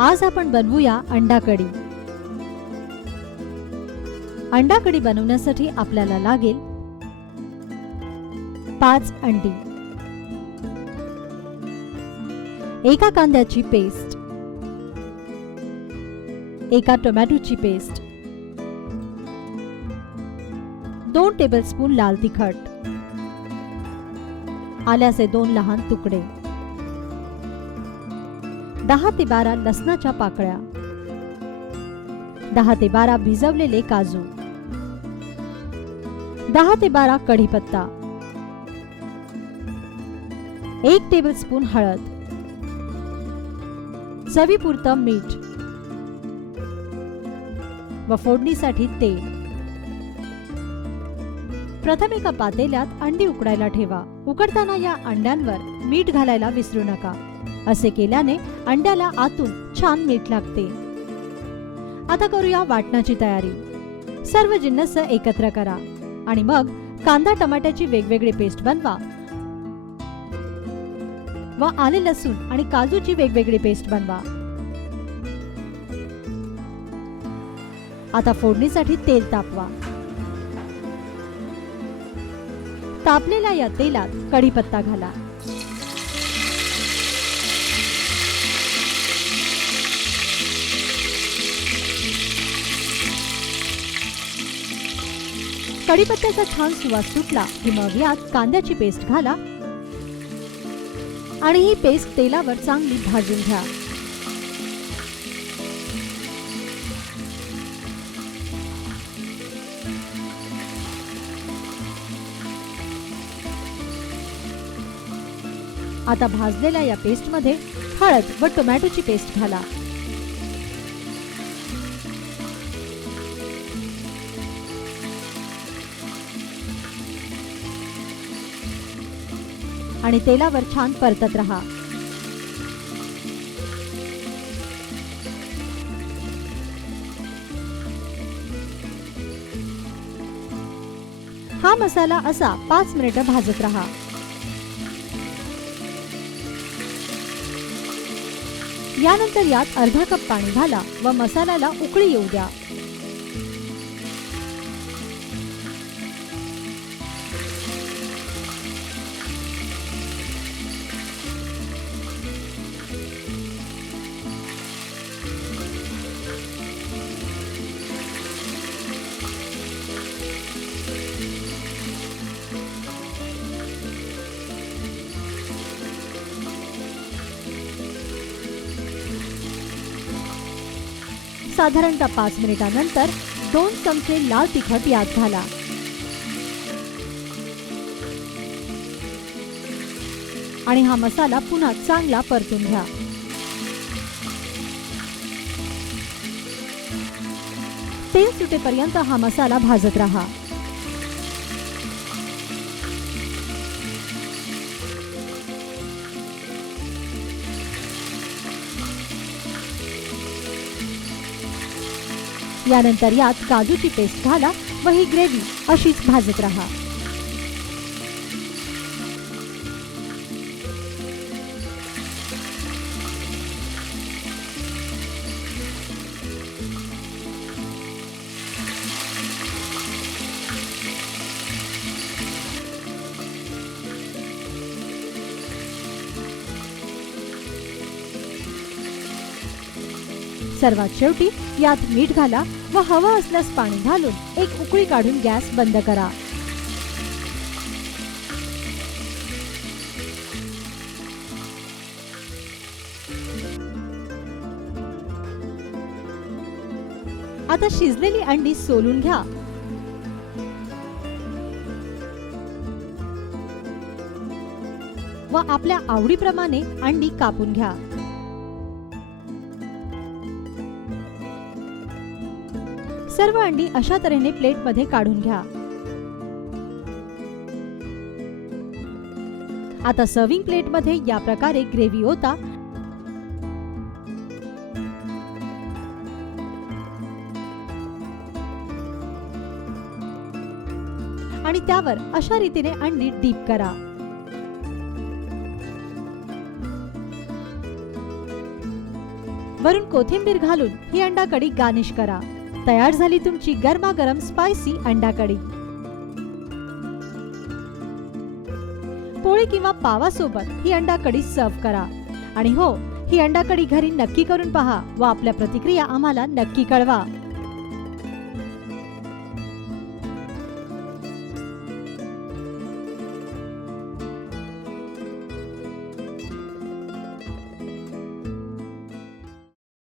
आज आपण बनवूया अंडा कढी। अंडा कढी बनवण्यासाठी आपल्याला लागेल 5 अंडी, एका कांद्याची पेस्ट, एका टोमॅटोची पेस्ट, 2 टेबलस्पून लाल तिखट, आल्याचे 2 लहान तुकडे, 10 ते 12 लसणाच्या पाकळ्या, 10 ते 12 भिजवलेले काजू, 10 ते 12 कढीपत्ता, 1 टेबलस्पून हळद, चवीपुरतं मीठ व फोडणीसाठी तेल। प्रथम एका पातेल्यात अंडी उकडायला ठेवा। उकडताना या अंड्यांवर मीठ घालायला विसरू नका। असे केल्याने अंड्याला आतून छान मीठ लागते। आता करूया वाटणाची तयारी। सर्व जिन्नस एकत्र करा आणि मग कांदा टमाट्याची वेगवेगळी पेस्ट बनवा व आले लसूण आणि काजूची वेगवेगळी पेस्ट बनवा। आता फोडणीसाठी तेल तापवा। तापलेल्या या तेलात कढीपत्ता घाला, कढीपत्त्याचा छान सुवास सुटला की मग यात कांद्याची पेस्ट घाला आणि ही पेस्ट तेलावर चांगली भाजून घ्या। आता भाजलेल्या या पेस्ट मध्ये हळद व टोमॅटोची पेस्ट घाला। आणि तेलावर छान परतत रहा। हा मसाला असा 5 मिनिटे भाजत रहा। यानंतर यात अर्धा कप पाणी घाला व मसाल्याला उकळी येऊ द्या। साधारणतः 5 मिनिटांनंतर 2 चमचे लाल तिखट यात घाला आणि हा मसाला पुन्हा चांगला परतून घ्या। तेल सुटेपर्यंत हा मसाला भाजत रहा। यानंतर यात काजूची पेस्ट घाला व ही ग्रेव्ही अशीच भाजत रहा। सर्वात शेवटी यात मीठ घाला व हवं असल्यास पाणी घालून एक उकळी काढून गॅस बंद करा। आता शिजलेली अंडी सोलून घ्या व आपल्या आवडीप्रमाणे अंडी कापून घ्या। सर्व अंडी अशा तऱ्हेने प्लेट मध्ये काढून घ्या। आता सर्विंग प्लेट मध्ये या प्रकारे ग्रेव्ही ओता आणि त्यावर अशा रीतीने अंडी डीप करा। वरून कोथिंबीर घालून ही अंडा कढी गार्निश करा. तयार झाली तुमची गरमागरम स्पायसी अंडा कढी. पोळी किंवा पावासोबत ही अंडा कढी सर्व्ह करा. आणि हो, ही अंडा कढी घरी नक्की करून पहा व आपल्या प्रतिक्रिया आम्हाला नक्की कळवा.